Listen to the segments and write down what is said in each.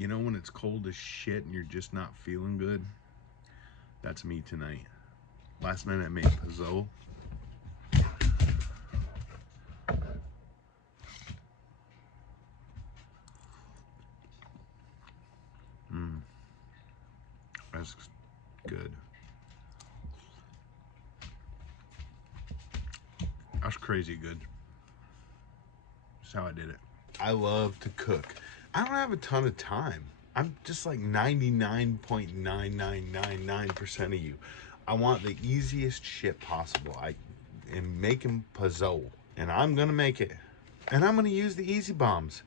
You know when it's cold as shit and you're just not feeling good? That's me tonight. Last night I made pozole. That's good. That's crazy good. That's how I did it. I love to cook. I don't have a ton of time. I'm just like 99.9999% of you. I want the easiest shit possible. I am making pozole, and I'm gonna make it. And I'm gonna use the easy bombs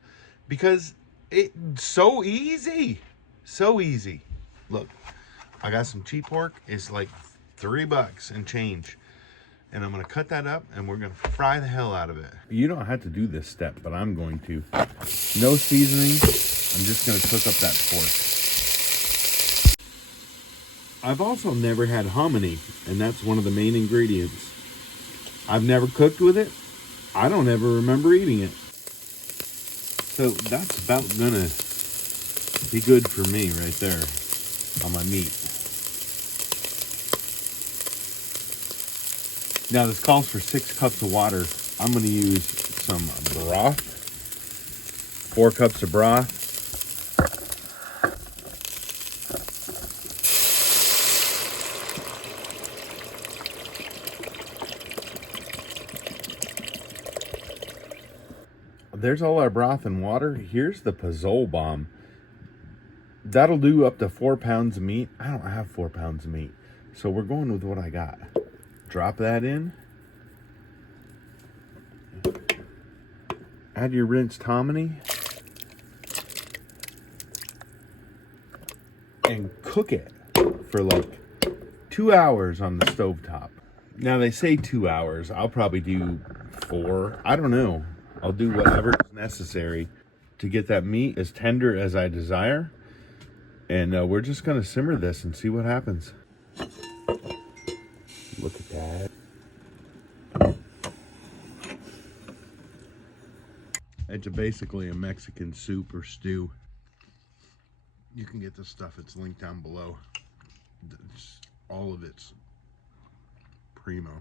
because it's so easy. So easy. Look, I got some cheap pork. It's like $3 and change. And I'm gonna cut that up and we're gonna fry the hell out of it. You don't have to do this step, but I'm going to. No seasoning. I'm just gonna cook up that pork. I've also never had hominy, and that's one of the main ingredients. I've never cooked with it. I don't ever remember eating it. So that's about gonna be good for me right there on my meat. Now this calls for 6 cups of water. I'm gonna use some broth, 4 cups of broth. There's all our broth and water. Here's the pozole bomb. That'll do up to 4 pounds of meat. I don't have 4 pounds of meat, so we're going with what I got. Drop that in. Add your rinsed hominy. And cook it for like 2 hours on the stovetop. Now they say 2 hours. I'll probably do 4. I don't know. I'll do whatever is necessary to get that meat as tender as I desire. And we're just going to simmer this and see what happens. Look at that. It's basically a Mexican soup or stew. You can get this stuff. It's linked down below. All of it's primo.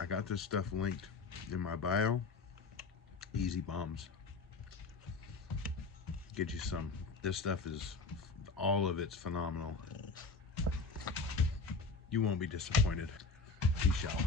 I got this stuff linked in my bio. Easy bombs. Get you some. This stuff is, all of it's phenomenal. You won't be disappointed. Peace out.